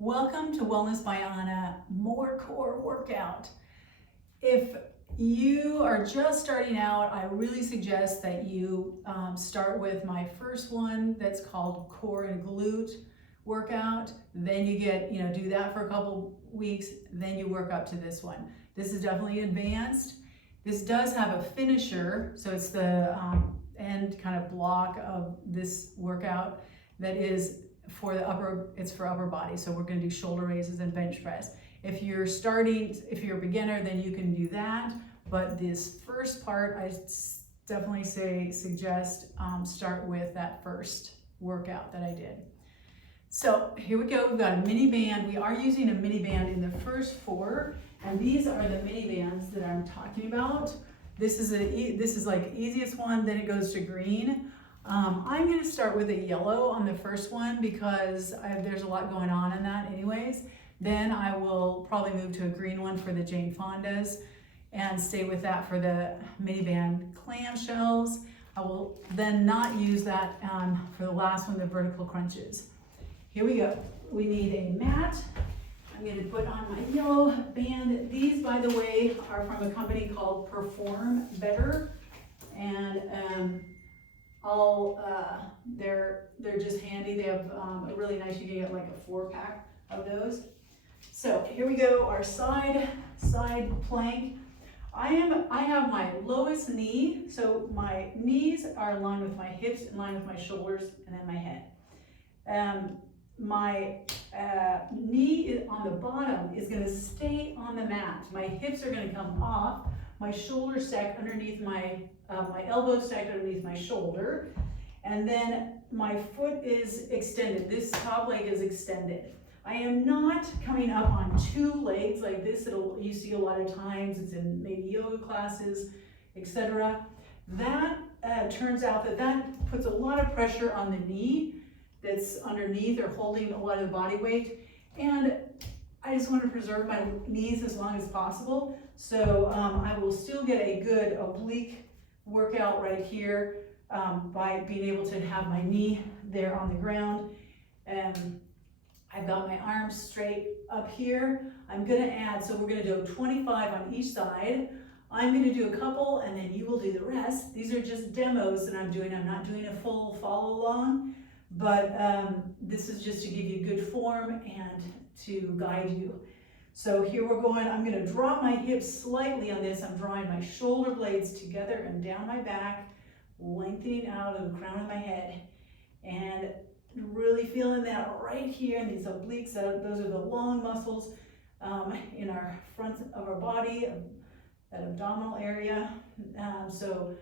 Welcome to Wellness by Anna, more core workout. If you are just starting out, I really suggest that you start with my first one that's called core and glute workout. Then you do that for a couple weeks, then you work up to this one. This is definitely advanced. This does have a finisher, so it's the end kind of block of this workout that is for the it's for upper body. So we're going to do shoulder raises and bench press. If you're a beginner, then you can do that. But this first part, I definitely suggest start with that first workout that I did. So here we go. We've got a mini band. We are using a mini band in the first four, and these are the mini bands that I'm talking about. This is like easiest one. Then it goes to green. I'm going to start with a yellow on the first one because there's a lot going on in that anyways. Then I will probably move to a green one for the Jane Fondas and stay with that for the mini band clamshells. I will then not use that for the last one, the vertical crunches. Here we go. We need a mat. I'm going to put on my yellow band. These, by the way, are from a company called Perform Better, and they're just handy. They have a really nice, you can get like a 4-pack of those. So here we go, our side plank. I have my lowest knee, so my knees are aligned with my hips, in line with my shoulders, and then my head. My knee on the bottom is going to stay on the mat. My hips are going to come off. My shoulders stacked underneath my elbows stacked underneath my shoulder, and then my foot is extended. This top leg is extended. I am not coming up on two legs like this. You see a lot of times. It's in maybe yoga classes, etc. That turns out that puts a lot of pressure on the knee that's underneath or holding a lot of the body weight, and I just want to preserve my knees as long as possible. So I will still get a good oblique workout right here by being able to have my knee there on the ground. I've got my arms straight up here. I'm going to add, so we're going to do 25 on each side. I'm going to do a couple and then you will do the rest. These are just demos that I'm doing. I'm not doing a full follow along, but this is just to give you good form and to guide you. So here we're going. I'm going to drop my hips slightly on this. I'm drawing my shoulder blades together and down my back, lengthening out of the crown of my head, and really feeling that right here in these obliques. Those are the long muscles in our front of our body, that abdominal area. So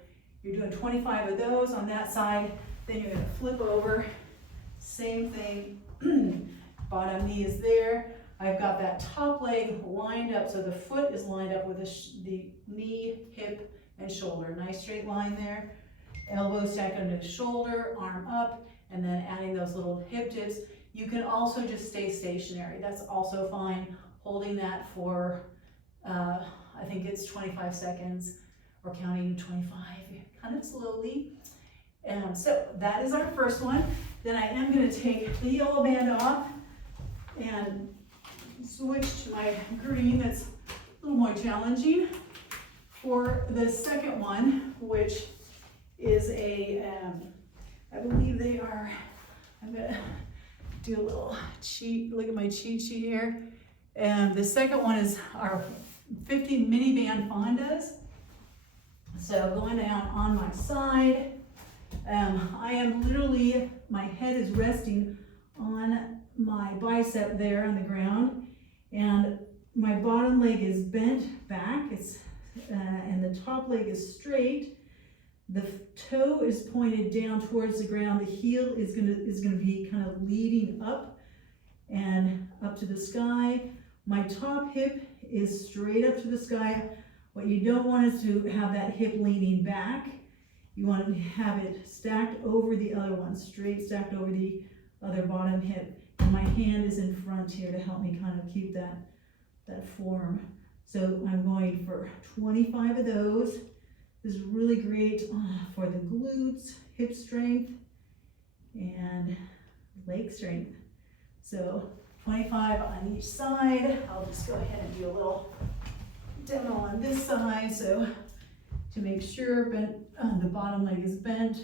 you're doing 25 of those on that side. Then you're going to flip over. Same thing. Bottom knee is there. I've got that top leg lined up, so the foot is lined up with the knee, hip, and shoulder. Nice straight line there. Elbow stacked under the shoulder, arm up, and then adding those little hip dips. You can also just stay stationary. That's also fine. Holding that for, I think it's 25 seconds, or counting 25, kind of slowly. So that is our first one. Then I am going to take the yellow band off and switch to my green. That's a little more challenging. For the second one, which is I believe they are, I'm going to do a little look at my cheat sheet here. And the second one is our 50 mini band Fondas. So going down on my side, I am literally, my head is resting on my bicep there on the ground, and my bottom leg is bent back, and the top leg is straight. The toe is pointed down towards the ground. The heel is gonna be kind of leading up and up to the sky. My top hip is straight up to the sky. What you don't want is to have that hip leaning back. You want to have it stacked over the other one, straight stacked over the other bottom hip. And my hand is in front here to help me kind of keep that form. So I'm going for 25 of those. This is really great for the glutes, hip strength, and leg strength. So 25 on each side. I'll just go ahead and do a little demo on this side. So to make sure the bottom leg is bent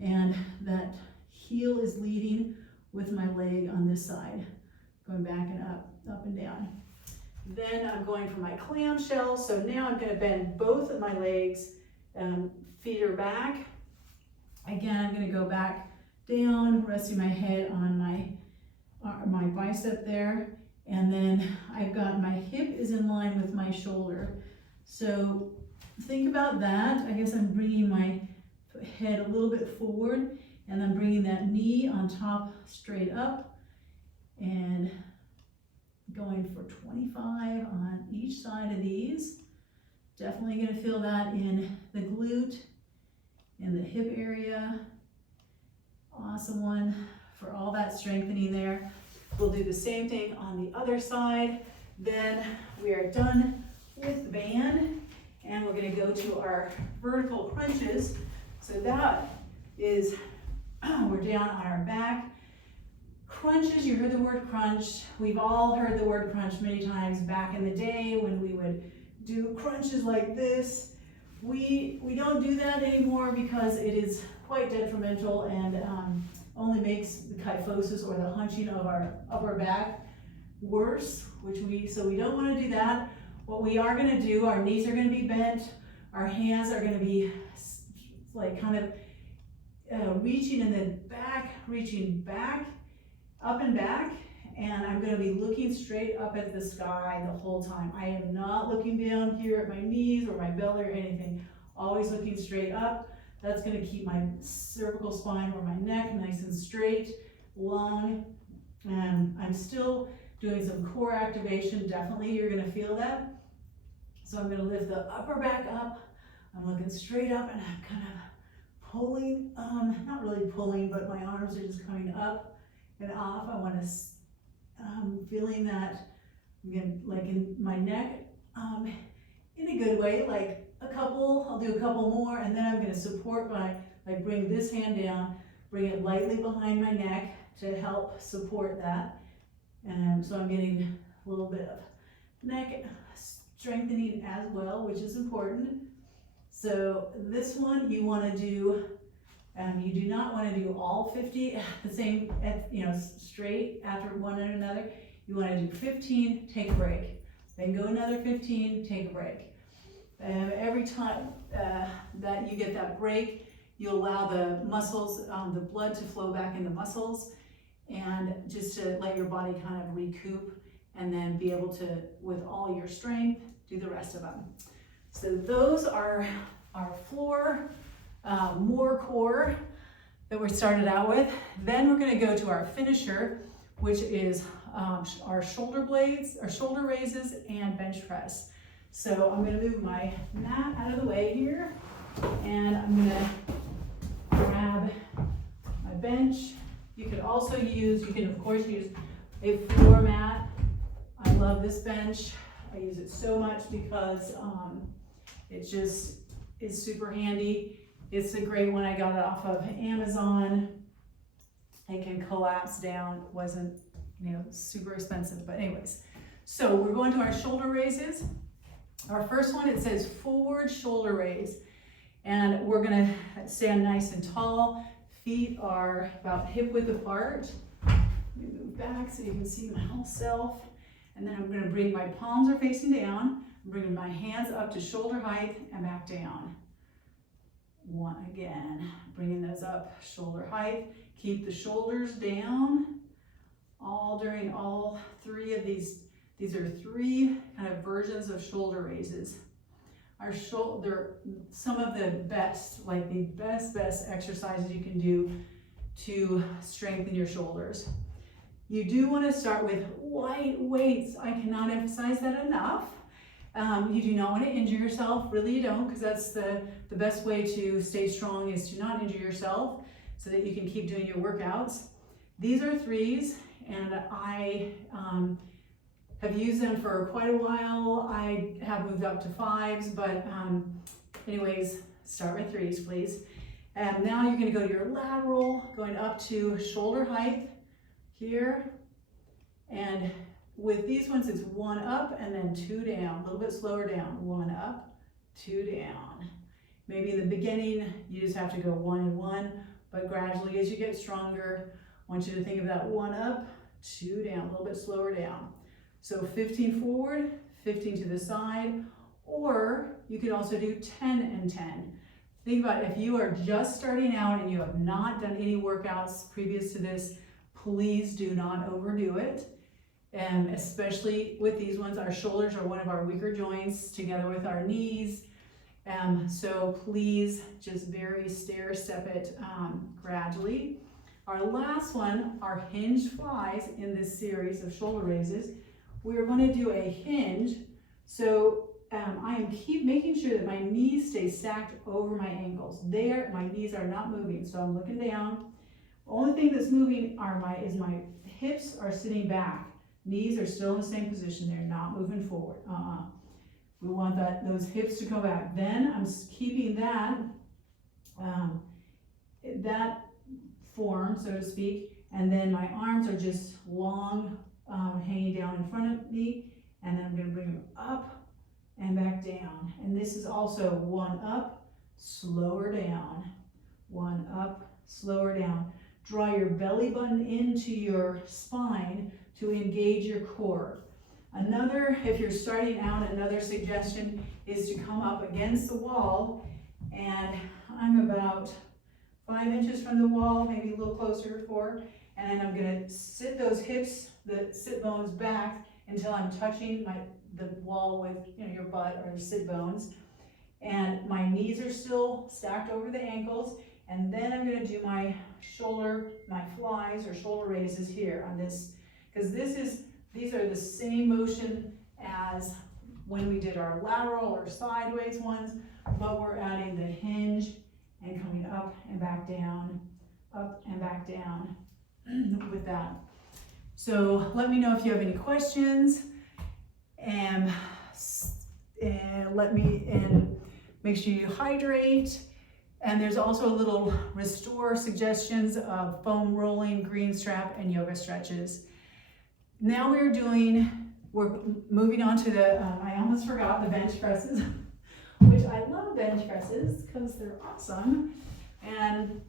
and that heel is leading with my leg on this side, going back and up and down. Then I'm going for my clamshell. So now I'm going to bend both of my legs, feet are back. Again, I'm going to go back down, resting my head on my bicep there. And then I've got my hip is in line with my shoulder. So think about that. I guess I'm bringing my head a little bit forward and I'm bringing that knee on top straight up and going for 25 on each side of these. Definitely going to feel that in the glute and the hip area. Awesome one for all that strengthening there. We'll do the same thing on the other side. Then we are done with the band and we're going to go to our vertical crunches. So that is, we're down on our back. Crunches, you heard the word crunch. We've all heard the word crunch many times back in the day when we would do crunches like this. We don't do that anymore because it is quite detrimental and only makes the kyphosis or the hunching of our upper back worse, so we don't want to do that. What we are going to do, our knees are going to be bent, our hands are going to be like kind of reaching in the back, reaching back, up and back, and I'm going to be looking straight up at the sky the whole time. I am not looking down here at my knees or my belly or anything, always looking straight up. That's going to keep my cervical spine or my neck nice and straight, long. I'm still doing some core activation. Definitely you're going to feel that. So I'm going to lift the upper back up. I'm looking straight up and I'm kind of pulling, not really pulling, but my arms are just coming up and off. I want to, feeling that, again, like in my neck, in a good way, like I'll do a couple more, and then I'm going to support by, like bring this hand down, bring it lightly behind my neck to help support that. And so I'm getting a little bit of neck strengthening as well, which is important. So this one you want to do, you do not want to do all 50 at the same, straight after one and another. You want to do 15, take a break. Then go another 15, take a break. Every time that you get that break, you allow the muscles, the blood to flow back in the muscles, and just to let your body kind of recoup and then be able to, with all your strength, do the rest of them. So those are our floor, more core that we started out with. Then we're going to go to our finisher, which is our shoulder blades, our shoulder raises, and bench press. So I'm going to move my mat out of the way here, and I'm going to grab my bench. You can also use, you can of course use a floor mat. I love this bench. I use it so much because it just is super handy. It's a great one. I got it off of Amazon. It can collapse down. It wasn't, super expensive, but anyways. So we're going to our shoulder raises. Our first one, it says forward shoulder raise. And we're gonna stand nice and tall. Feet are about hip width apart. Let me move back so you can see my whole self. And then I'm gonna bring my palms are facing down. I'm bringing my hands up to shoulder height and back down. One again, bringing those up shoulder height. Keep the shoulders down during all three of these. These are three kind of versions of shoulder raises. Our shoulder, some of the best, like the best exercises you can do to strengthen your shoulders. You do want to start with light weights. I cannot emphasize that enough. You do not want to injure yourself, really you don't, because that's the best way to stay strong is to not injure yourself so that you can keep doing your workouts. These are threes, and I have used them for quite a while. I have moved up to fives, but anyways, start with threes, please. And now you're gonna go to your lateral, going up to shoulder height here, And with these ones, it's 1 up and then 2 down, a little bit slower down. 1 up, 2 down. Maybe in the beginning, you just have to go 1 and 1, but gradually as you get stronger, I want you to think of that 1 up, 2 down, a little bit slower down. So 15 forward, 15 to the side, or you could also do 10 and 10. Think about if you are just starting out and you have not done any workouts previous to this, please do not overdo it. And especially with these ones, our shoulders are one of our weaker joints together with our knees. So please just very stair step it gradually. Our last one are hinged flies in this series of shoulder raises. We're going to do a hinge. So I am keep making sure that my knees stay stacked over my ankles. There, my knees are not moving, so I'm looking down. Only thing that's moving is my hips are sitting back. Knees are still in the same position. They're not moving forward. We want those hips to go back. Then I'm keeping that form, so to speak, and then my arms are just long, hanging down in front of me, and then I'm going to bring them up and back down. And this is also 1 up, slower down. 1 up, slower down. Draw your belly button into your spine to engage your core. Another, if you're starting out, another suggestion is to come up against the wall, and I'm about 5 inches from the wall, maybe a little closer, 4, and then I'm gonna sit those hips, the sit bones back until I'm touching the wall with your butt or your sit bones, and my knees are still stacked over the ankles, and then I'm gonna do my flies or shoulder raises here on this, because these are the same motion as when we did our lateral or sideways ones, but we're adding the hinge and coming up and back down with that. So let me know if you have any questions, and make sure you hydrate. And there's also a little restore suggestions of foam rolling, green strap, and yoga stretches. Now we're moving on to I almost forgot the bench presses, which I love bench presses because they're awesome. And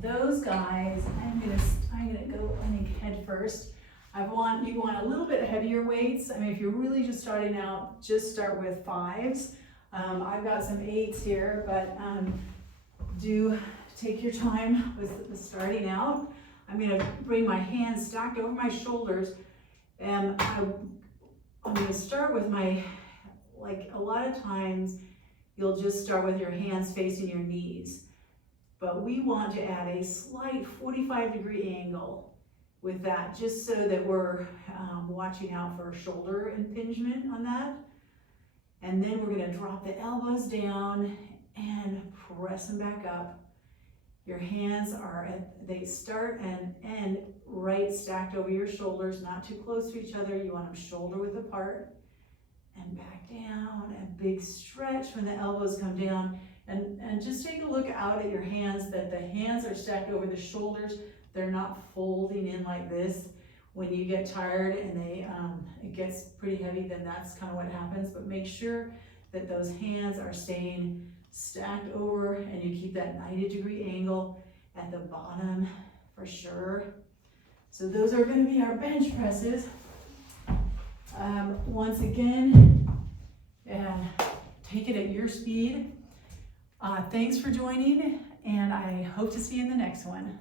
those guys, I'm gonna go, I think, head first. You want a little bit heavier weights. I mean, if you're really just starting out, just start with 5s. I've got some 8s here, but do take your time with starting out. I'm gonna bring my hands stacked over my shoulders, and I'm gonna start with a lot of times you'll just start with your hands facing your knees, but we want to add a slight 45-degree angle with that, just so that we're watching out for shoulder impingement on that. And then we're gonna drop the elbows down and press them back up. Your hands they start and end right stacked over your shoulders, not too close to each other. You want them shoulder width apart, and back down. A big stretch when the elbows come down, and just take a look out at your hands, that the hands are stacked over the shoulders. They're not folding in like this. When you get tired and it gets pretty heavy, then that's kind of what happens. But make sure that those hands are staying stacked over, and you keep that 90-degree angle at the bottom for sure. So those are going to be our bench presses. Once again, take it at your speed. Thanks for joining, and I hope to see you in the next one.